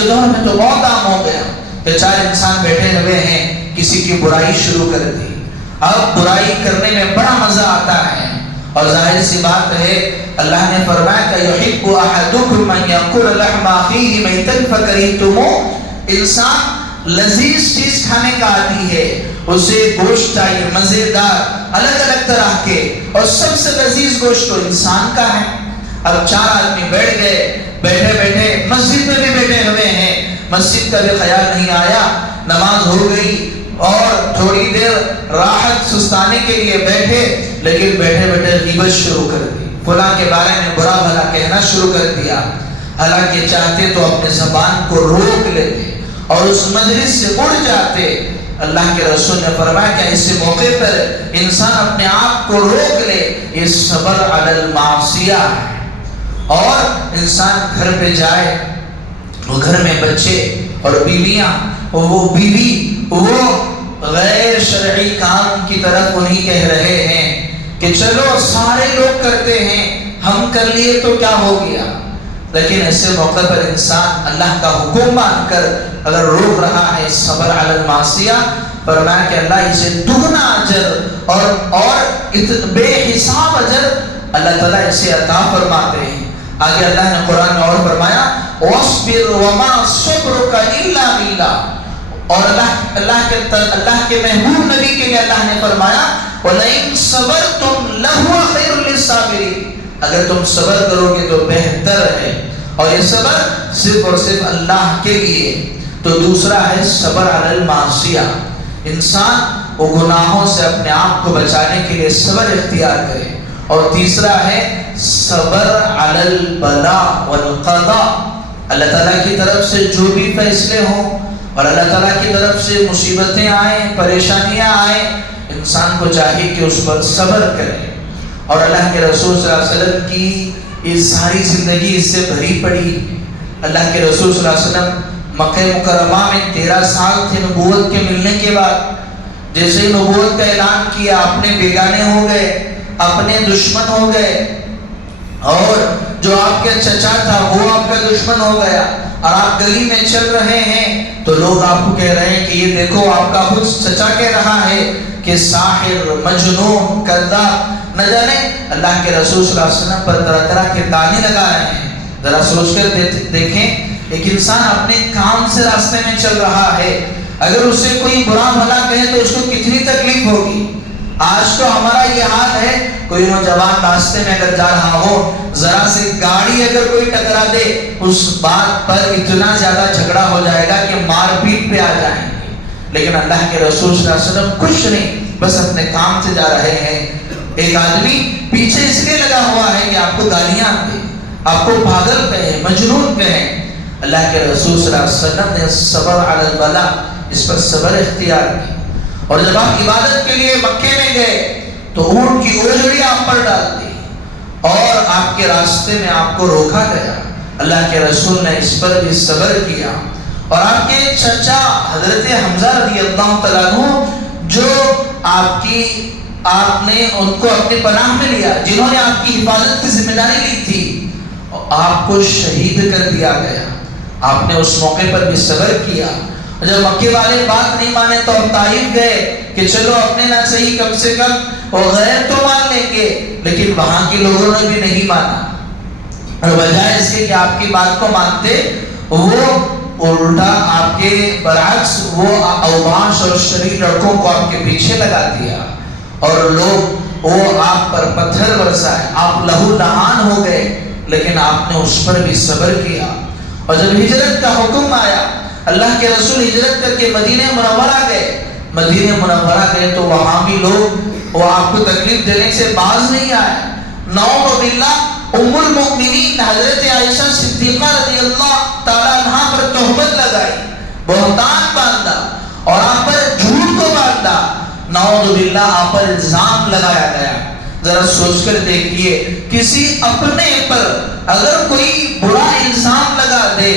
دور میں تو بہت عام ہو گیا کہ چار انسان بیٹھے ہوئے ہیں، کسی کی برائی شروع کر دی. اب برائی کرنے میں بڑا مزہ آتا ہے اور ظاہر سی بات ہے اللہ نے فرمایا کہ یحب احدکم ان یاکل لحم اخیہ میتا فکرہتموہ. انسان لذیذ چیز کھانے کا عادی ہے، اسے گوشت چاہیے مزیدار، الگ الگ طرح کے، اور سب سے لذیذ گوشت تو انسان کا ہے. اب چار آدمی بیٹھ گئے، بیٹھے بیٹھے مسجد میں بھی بیٹھے ہوئے ہیں، مسجد کا بھی خیال نہیں آیا، نماز ہو گئی اور تھوڑی دیر راحت سستانے کے لیے بیٹھے، لیکن بیٹھے بیٹھے غیبت شروع کر دی، فلاں کے بارے میں برا بھلا کہنا شروع کر دیا. حالانکہ چاہتے تو اپنے زبان کو روک لیتے اور اس مجلس سے اڑ جاتے. اللہ کے رسول نے فرمایا کہ اس موقع پر انسان اپنے آپ کو روک لے، یہ صبر علی المعصیہ ہے. اور انسان گھر پہ جائے، وہ گھر میں بچے اور بیویاں، وہ بیوی وہ غیر شرعی کام کی طرف انہیں کہہ رہے ہیں کہ چلو سارے لوگ کرتے ہیں، ہم کر لیے تو کیا ہو گیا. لیکن ایسے موقع پر انسان اللہ کا حکم مان کر اگر روک رہا ہے صبر علی المعصیہ، فرمایا کہ اللہ اسے دگنا اجر اور بے حساب اجر اللہ تعالیٰ اسے عطا فرماتے ہیں. آگے اللہ نے قرآن میں اور فرمایا وَاصْبِرْ وَمَا صَبْرُكَ إِلَّا بِاللَّهِ. اور اللہ کے محبوب نبی کے لیے اللہ نے فرمایا وَلَئِن صَبَرْتُمْ لَهُوَ خَيْرٌ لِلصَّابِرِينَ. اگر تم صبر کرو گے تو بہتر ہے، اور یہ صبر صرف اور صرف اللہ کے لیے. تو دوسرا ہے صبر علی المعصیہ، انسان وہ گناہوں سے اپنے آپ کو بچانے کے لیے صبر اختیار کرے. اور تیسرا ہے صبر علی البلاء والقضاء. اللہ تعالیٰ کی طرف سے جو بھی فیصلے ہوں اور اللہ تعالیٰ کی طرف سے مصیبتیں آئیں، پریشانیاں آئیں، انسان کو چاہیے کہ اس پر صبر کرے. اور اللہ کے رسول صلی اللہ علیہ وسلم کی یہ ساری زندگی اس سے بھری پڑی. اللہ کے رسول صلی اللہ علیہ وسلم مکہ مکرمہ میں 13 سال تھے نبوت کے ملنے کے بعد. جیسے ہی نبوت کا اعلان کیا اپنے بیگانے ہو گئے، اپنے دشمن ہو گئے، اور جو آپ کے چچا تھا وہ آپ کا دشمن ہو گیا، اور آپ گلی میں چل رہے ہیں تو لوگ آپ کو کہہ رہے ہیں کہ یہ دیکھو آپ کا خود چچا کہہ رہا ہے کہ ساحر، مجنون، کذاب، نہ جانے اللہ کے رسول صلی اللہ علیہ وسلم پر طرح طرح کے طعنے لگا رہے ہیں۔ ذرا سوچ کر دیکھیں، ایک انسان اپنے کام سے راستے میں چل رہا ہے، اگر اسے کوئی برا بھلا کہے تو اس کو کتنی تکلیف ہوگی۔ آج تو ہمارا یہ حال ہے، کوئی نوجوان راستے میں اگر جا رہا ہو، ذرا سے گاڑی اگر کوئی ٹکرا دے، اس بات پر اتنا زیادہ جھگڑا ہو جائے گا کہ مار پیٹ پہ آ جائیں گے۔ لیکن اللہ کے رسول صلی اللہ علیہ وسلم کچھ نہیں، بس اپنے کام سے جا رہے ہیں۔ ایک آدمی پیچھے اس لیے لگا ہوا ہے کہ آپ کو گالیاں دے، آپ کو پاگل کہے، مجنون کہے۔ اللہ کے رسول صلی اللہ علیہ وسلم نے صبر علی البلا، اس پر صبر اختیار کی، اور جب آپ عبادت کے لیے مکے میں گئے تو اونٹ کی اوجڑی آپ پر ڈال دی اور آپ کے راستے میں آپ کو روکا گیا۔ اللہ کے رسول نے اس پر بھی صبر کیا، اور آپ کے چچا حضرت حمزہ رضی اللہ تعالیٰ عنہ، جو آپ نے ان کو اپنے پناہ میں لیا، جنہوں نے آپ کی حفاظت کی ذمہ داری لی تھی، آپ کو شہید کر دیا گیا۔ آپ نے اس موقع پر بھی صبر کیا، اور جب مکے والے بات نہیں مانے تو طائف گئے کہ چلو اپنے نہ صحیح کم سے کم وہ غیر تو مان لیں گے، لیکن وہاں کے لوگوں نے بھی نہیں مانا، اور بجائے اس کے کہ آپ کی بات کو مانتے، وہ الٹا آپ کے برعکس وہ اوباش اور شریر لڑکوں کو آپ کے پیچھے لگا دیا، اور لوگ وہ آپ پر پتھر برسائے، آپ لہو لہان ہو گئے، لیکن آپ نے اس پر بھی صبر کیا۔ اور جب ہجرت کا حکم آیا، اللہ کے رسول ہجرت کر کے مدینہ منورہ گئے، مدینہ منورہ گئے تو وہاں بھی لوگ وہ آپ کو تکلیف دینے سے باز نہیں آئے۔ نعوذ باللہ، ام المؤمنین حضرت عائشہ صدیقہ رضی اللہ تعالیٰ عنہ پر تہمت لگائی، بہتان باندھا، اور آپ پر جھوٹ کو باندھا، نعوذ باللہ آپ پر الزام لگایا گیا۔ ذرا سوچ کر دیکھیے، کسی اپنے پر اگر کوئی برا الزام لگا دے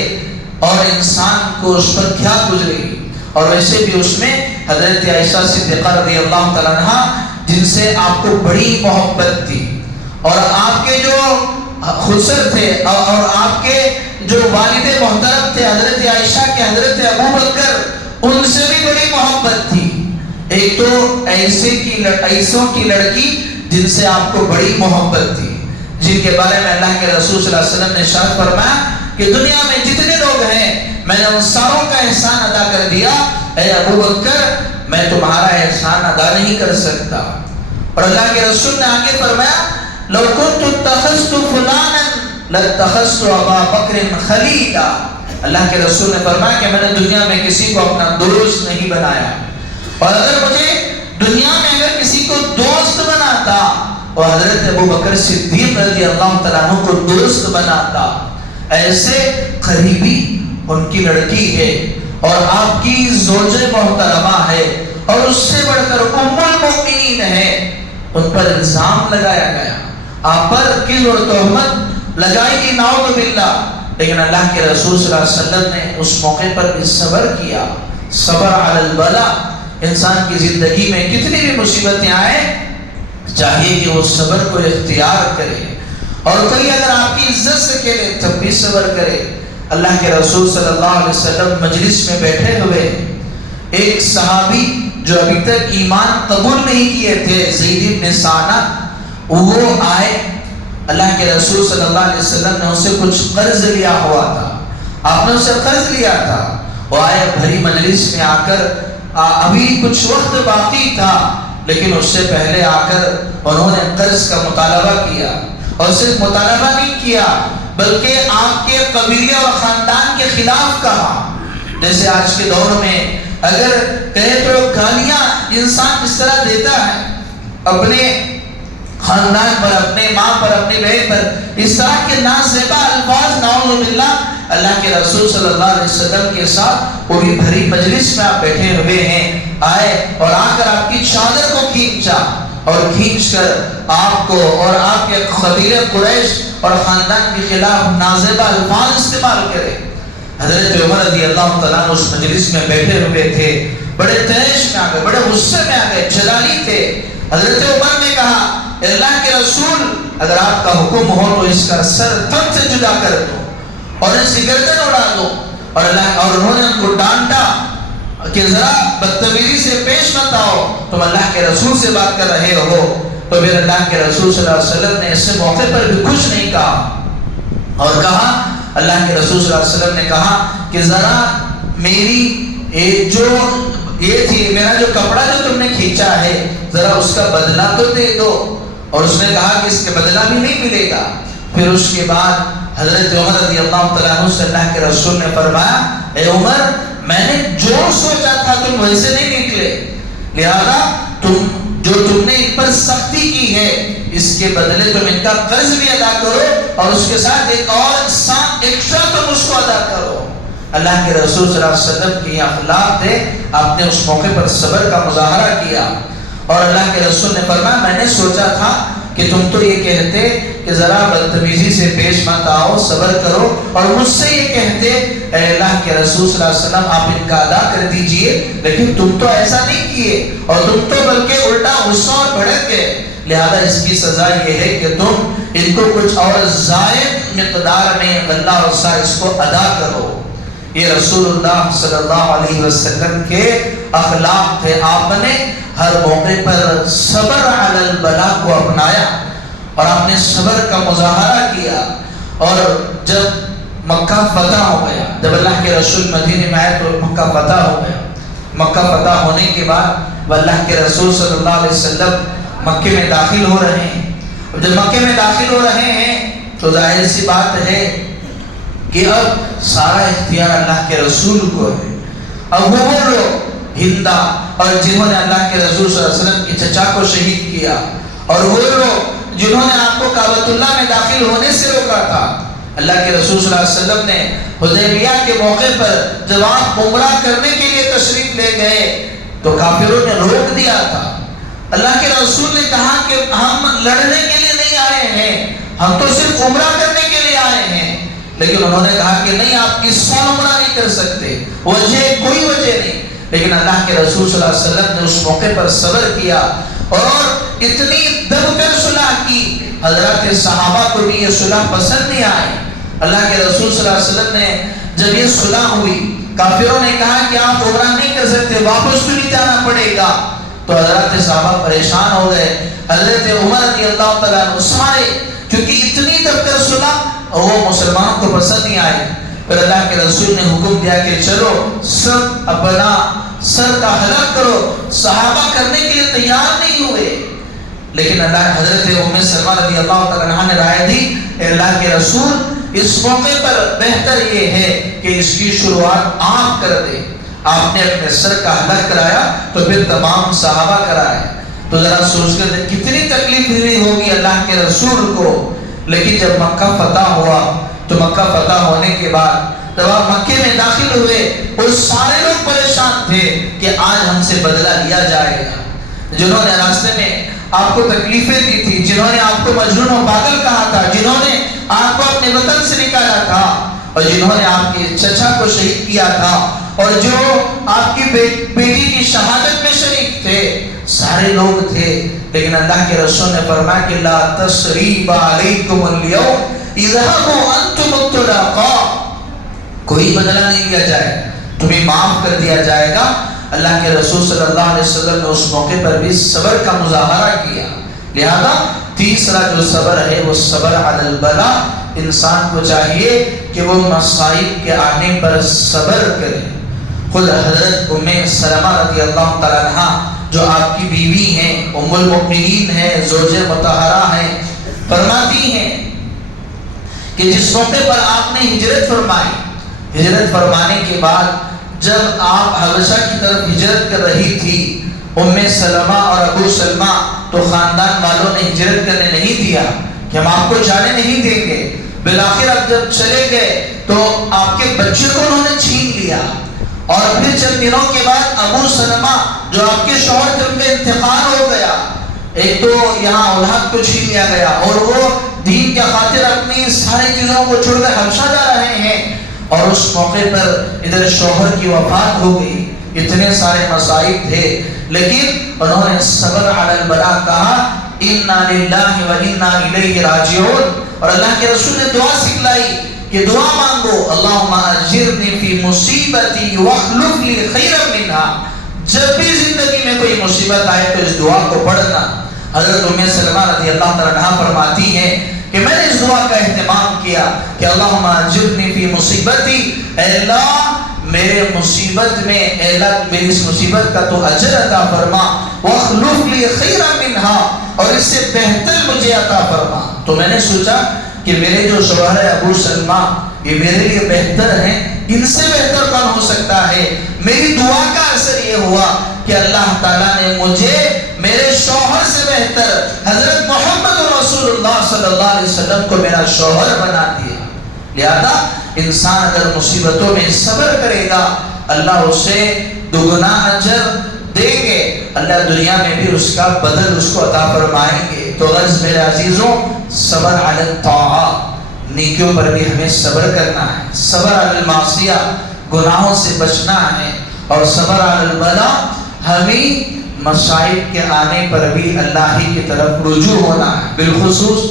اور انسان کو اس پر کیا گزرے گی، اور ویسے بھی اس میں حضرت عائشہ صدیقہ رضی اللہ تعالیٰ عنہ جن سے آپ کو بڑی محبت تھی، اور آپ کے جو خسر تھے اور آپ کے جو والد محترم تھے حضرت عائشہ کے حضرت ابو بکر، ان سے بھی بڑی محبت تھی۔ ایک تو ایسوں کی لڑکی جن سے آپ کو بڑی محبت تھی، جن کے بارے میں اللہ کے رسول صلی اللہ علیہ وسلم نے ارشاد فرمایا کہ دنیا میں جتنے لوگ ہیں میں نے ان ساروں کا احسان ادا کر دیا، اے ابو بکر میں تمہارا احسان ادا نہیں کر سکتا۔ اور اللہ کے رسول نے آگے فرمایا لو كنت اتخذت فلانا لاتخذت ابا بکر خلیلا، اللہ کے رسول نے فرمایا کہ میں نے دنیا میں کسی کو اپنا دوست نہیں بنایا، اور اگر مجھے دنیا میں اگر کسی کو دوست بناتا اور حضرت ابو بکر صدیق رضی اللہ تعالیٰ عنہ کو دوست بناتا۔ ایسے قریبی ان کی لڑکی ہے اور آپ کی زوج محترمہ ہے، اور اس سے بڑھ کر ام المؤمنین ہے، ان پر الزام لگایا گیا، آپ پر کذب اور تہمت لگائی گئی، نعوذ باللہ، لیکن اللہ کے رسول صلی اللہ علیہ وسلم نے اس موقع پر بھی صبر کیا۔ صبر علی البلا، انسان کی زندگی میں کتنی بھی مصیبتیں آئے چاہیے کہ وہ صبر کو اختیار کرے، اور کوئی اگر آپ کی عزت سے کہے تب بھی صبر کرے۔ اللہ کے رسول صلی اللہ علیہ وسلم مجلس میں بیٹھے ہوئے، ایک صحابی جو ابھی تک ایمان قبول نہیں کیے تھے، زید بن ثانہ، وہ آئے، اللہ کے رسول صلی اللہ علیہ وسلم نے اسے کچھ قرض لیا ہوا تھا، آپ نے اسے قرض لیا تھا، وہ آئے بھری مجلس میں آ کر، ابھی کچھ وقت باقی تھا لیکن اس سے پہلے آ کر انہوں نے قرض کا مطالبہ کیا، اور صرف مطالبہ نہیں کیا بلکہ آپ کے قبیلے اور خاندان کے خلاف کہا۔ جیسے آج کے دور میں اگر کہے تو گالیاں انسان اس طرح دیتا ہے اپنے خاندان پر، اپنے ماں پر، اپنے بہن پر، اس طرح کے نازیبا الفاظ، نعوذ باللہ، اللہ کے رسول صلی اللہ علیہ وسلم کے ساتھ وہ بھی بھری مجلس میں آپ بیٹھے ہوئے ہیں، آئے اور آ کر آپ کی چادر کو کھینچا، اور کھینچ کر آپ کو اور آپ کے قبیلے قریش اور خاندان کے خلاف نازیبا الفاظ استعمال کرے۔ حضرت عمر رضی اللہ تعالیٰ اس مجلس میں بیٹھے ہوئے تھے، بڑے تیش میں آ گئے، بڑے غصے میں حضرت عمر نے کہا اے اللہ کے رسول اگر آپ کا حکم ہو تو اس کا سر تن سے جدا کر دو اور اس کی گردن اڑا دو. اور انہوں نے ان کو ڈانٹا کہ ذرا بدتمیزی سے پیش مت آؤ, تم اللہ کے رسول سے بات کر رہے ہو. تو پھر اللہ کے رسول صلی اللہ علیہ وسلم نے اس موقع پر بھی کچھ نہیں کہا اور کہا, اللہ کے رسول صلی اللہ علیہ وسلم نے کہا کہ ذرا میری جو یہ تھی, میرا جو کپڑا جو تم نے کھینچا ہے ذرا اس کا بدلہ تو دے دو. اور اس نے کہا کہ اس کے بدلہ بھی نہیں ملے گا. پھر اس کے بعد حضرت عمر رضی اللہ تعالیٰ عنہ سے اللہ کے رسول نے فرمایا اے عمر میں نے جو سوچا تھا تم ویسے نہیں نکلے, لہذا تم نے ان پر سختی کی ہے اس کے بدلے تم ان کا قرض بھی ادا کرو اور اس کے ساتھ ایک اور ایکسٹرا تم اس کو ادا کرو. اللہ کے رسول صلی اللہ علیہ وسلم کی اخلاق تھے, آپ نے اس موقع پر صبر کا مظاہرہ کیا. اور اللہ کے رسول نے فرمایا میں نے سوچا تھا کہ تم تو یہ کہتے کہ ذرا بدتمیزی سے پیش مت آؤ, صبر کرو, اور مجھ سے یہ کہتے اے اللہ کے رسول صلی اللہ علیہ وسلم آپ ان کا ادا کر دیجئے, لیکن تم تو ایسا نہیں کیے اور تم تو بلکہ الٹا غصہ اور بھڑک گئے. لہذا اس کی سزا یہ ہے کہ تم ان کو کچھ اور زائد مقدار میں غلہ اور سا اس کو ادا کرو. یہ رسول اللہ صلی اللہ علیہ وسلم کے اخلاق تھے. آپ نے ہر موقع پر صبر علی البلا کو اپنایا اور آپ نے صبر کا مظاہرہ کیا. اور جب مکہ فتح ہو گیا, جب اللہ کے رسول مدینے میں آئے تو مکہ فتح ہو گیا. مکہ فتح ہونے کے بعد اللہ کے رسول صلی اللہ علیہ وسلم مکے میں داخل ہو رہے ہیں. جب مکے میں داخل ہو رہے ہیں تو ظاہر سی بات ہے کہ اب سارا اختیار اللہ کے رسول کو ہے. اب وہ لوگ ہندا اور جنہوں نے اللہ کے رسول صلی اللہ علیہ وسلم کے چچا کو شہید کیا, اور وہ لوگ جنہوں نے آپ کو کعبۃ اللہ میں داخل ہونے سے روکا تھا. اللہ کے رسول صلی اللہ علیہ وسلم نے حدیبیہ کے موقع پر جب آپ عمرہ کرنے کے لیے تشریف لے گئے تو کافروں نے روک دیا تھا. اللہ کے رسول نے کہا کہ ہم لڑنے کے لیے نہیں آئے ہیں, ہم تو صرف عمرہ کرنے کے لیے آئے ہیں. لیکن انہوں نے کہا کہ نہیں, آپ اس سال عمرہ نہیں کر سکتے, وجہ کوئی وجہ نہیں. لیکن اللہ کے رسول صلی اللہ علیہ وسلم نے اس موقع پر صبر کیا اور اتنی دب کر صلح کی, حضرات صحابہ کو بھی یہ صلح پسند نہیں آئی. اللہ کے رسول صلی اللہ علیہ وسلم نے جب یہ صلح ہوئی, کافروں نے کہا کہ آپ عمرہ نہیں کر سکتے, واپس تو نہیں جانا پڑے گا. تو حضرات صحابہ پریشان ہو گئے. حضرت عمر رضی اللہ تعالیٰ عنہ سارے, کیونکہ اتنی دب کر صلح وہ مسلمانوں کو پسند نہیں آئی. پھر اللہ کے رسول نے حکم دیا کہ چلو سب اپنا سر کا حلق کرو. صحابہ کرنے کے لیے تیار نہیں ہوئے, لیکن اللہ حضرت ام سلمہ رضی اللہ تعالیٰ عنہ نے رائے دی اے اللہ کے رسول اس موقع پر بہتر یہ ہے کہ اس کی شروعات آپ کر دیں. آپ نے اپنے سر کا حلق کرایا تو پھر تمام صحابہ کرائے. تو ذرا سوچ کر کتنی تکلیف ہوئی ہوگی اللہ کے رسول کو. لیکن جب مکہ فتح ہوا تو مکہ فتح ہونے کے بعد جب آپ مکے میں داخل ہوئے اور سارے لوگ پریشان تھے کہ آج ہم سے بدلہ لیا جائے گا. جنہوں نے راستے میں آپ کو تکلیفیں دی تھی, جنہوں نے آپ کو مجنون و پاگل کہا تھا, جنہوں نے آپ کو اپنے وطن سے نکالا تھا, اور جنہوں نے آپ کے چچا کو شہید کیا تھا, اور جو آپ کی بیٹی کی شہادت میں شریک تھے, سارے لوگ تھے. لیکن اللہ کے رسول نے فرمایا کہ لا تثریب علیکم اليوم اذهبوا انتم الطلقاء, کوئی بدلہ نہیں لیا جائے, تمہیں معاف کر دیا جائے گا. اللہ کے رسول صلی اللہ علیہ وسلم نے اس موقع پر بھی صبر کا مظاہرہ کیا. لہذا تیسرا جو صبر ہے وہ صبر علی البلا. انسان کو چاہیے کہ وہ مصائب کے آنے پر صبر کرے. خود حضرت ام سلمہ رضی اللہ تعالیٰ عنہ جو آپ کی بیوی ہیں, ام المؤمنین ہیں, زوج مطہرہ ہیں, فرماتی ہیں کہ جس موقع پر آپ نے ہجرت فرمائی, ہجرت فرمانے کے بعد جب آپ حبشہ کی طرف ہجرت کر رہی تھی, ام سلمہ اور ابو سلمہ تو خاندان والوں نے ہجرت کرنے نہیں دیا کہ ہم آپ کو جانے نہیں دیں گے. بالآخر اب جب چلے گئے تو آپ کے بچے کو انہوں نے چھین لیا, اور پھر چند دنوں کے بعد ابو سلمہ جو آپ کے شوہر تھے ان کا انتقال ہو گیا. ایک تو یہاں اولاد کو چھین لیا گیا, اور وہ دین کے خاطر اپنی ساری چیزوں کو چھوڑ کر حبشہ جا رہے ہیں, اور اس موقع پر ادھر شوہر کی وفات ہو گئی. اتنے سارے مصائب تھے. لیکن انہوں نے صبر علی البلاء کہا، انا للہ و انا الیہ راجعون، اور اللہ کے رسول نے دعا سکھلائی کہ دعا مانگو، اللہم اجرنی فی مصیبتی واخلف لی خیرا منہا۔ جب بھی زندگی میں کوئی مصیبت آئے تو اس دعا کو پڑھنا۔ حضرت ام سلمہ رضی اللہ تعالیٰ عنہ فرماتی ہیں کہ میں نے اس دعا کا اہتمام کیا کہ اللہم اجرنی فی مصیبتی، اے اللہ میرے مصیبت میں، اے اللہ میری اس مصیبت کا تو اجر عطا فرما، واخلف لی خیرا منہا، اور اس سے بہتر مجھے عطا فرما۔ تو میں نے سوچا کہ میرے جو شوہر ہے ابو سلمہ، یہ میرے لیے بہتر ہیں، ان سے بہتر کون ہو سکتا ہے؟ میری دعا کا اثر یہ ہوا کہ اللہ تعالیٰ نے مجھے میرے شوہر سے بہتر حضرت محمد رسول اللہ صلی اللہ علیہ وسلم کو میرا شوہر بنا دیا۔ لہذا انسان اگر مصیبتوں میں صبر کرے گا، اللہ اسے دگنا اجر دیں گے، اللہ دنیا میں بھی اس کا بدل اس کو عطا فرمائیں گے۔ تو غرض میرے عزیزوں، صبر علی الطاعات، نیکیوں پر بھی ہمیں صبر کرنا ہے، صبر علی المعصیہ، گناہوں سے بچنا ہے، اور صبر علی البلاء، ہمیں مصائب کے آنے پر بھی اللہ ہی کی طرف رجوع ہونا ہے۔ بالخصوص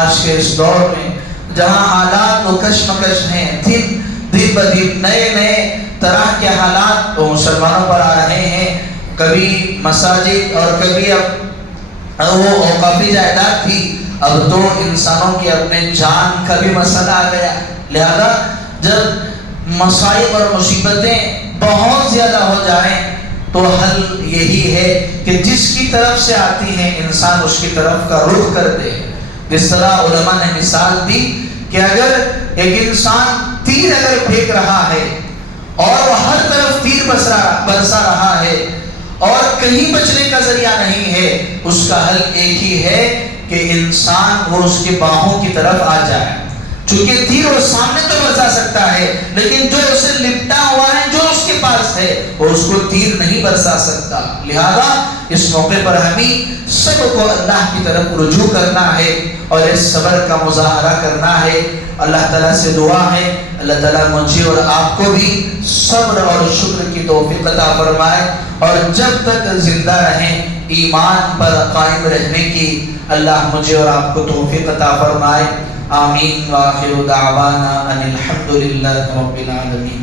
آج کے اس دور میں جہاں حالات و کشمکش ہیں، دن بدن نئے طرح کے حالات تو مسلمانوں پر آ رہے ہیں۔ کبھی مساجد اور کبھی اب وہ اوقافی جائیداد تھی، اب تو انسانوں کی اپنے جان کا بھی مسئلہ آ گیا۔ لہذا جب مصائب اور مصیبتیں بہت زیادہ ہو جائیں تو حل یہی ہے کہ جس کی طرف سے آتی ہیں انسان اس کی طرف کا رخ کر دے۔ جس طرح علماء نے مثال دی کہ اگر ایک انسان تیر اگر پھینک رہا ہے اور وہ ہر طرف تیر برسا رہا ہے اور کہیں بچنے کا ذریعہ نہیں ہے، اس کا حل ایک ہی ہے کہ انسان وہ اس کے باہوں کی طرف آ جائے۔ چونکہ تیر وہ سامنے تو برسا سکتا ہے، لیکن جو اسے لپٹا ہوا ہے، جو اس کے پاس ہے، وہ اس کو تیر نہیں برسا سکتا۔ لہذا اس موقع پر ہمیں سب کو اللہ کی طرف رجوع کرنا ہے اور اس صبر کا مظاہرہ کرنا ہے۔ اللہ تعالیٰ سے دعا ہے اللہ تعالیٰ مجھے اور آپ کو بھی صبر اور شکر کی توفیق عطا فرمائے، اور جب تک زندہ رہیں ایمان پر قائم رہنے کی اللہ مجھے اور آپ کو توفیق عطا فرمائے۔ آمین۔ وآخر دعوانا ان الحمد للہ رب العالمین۔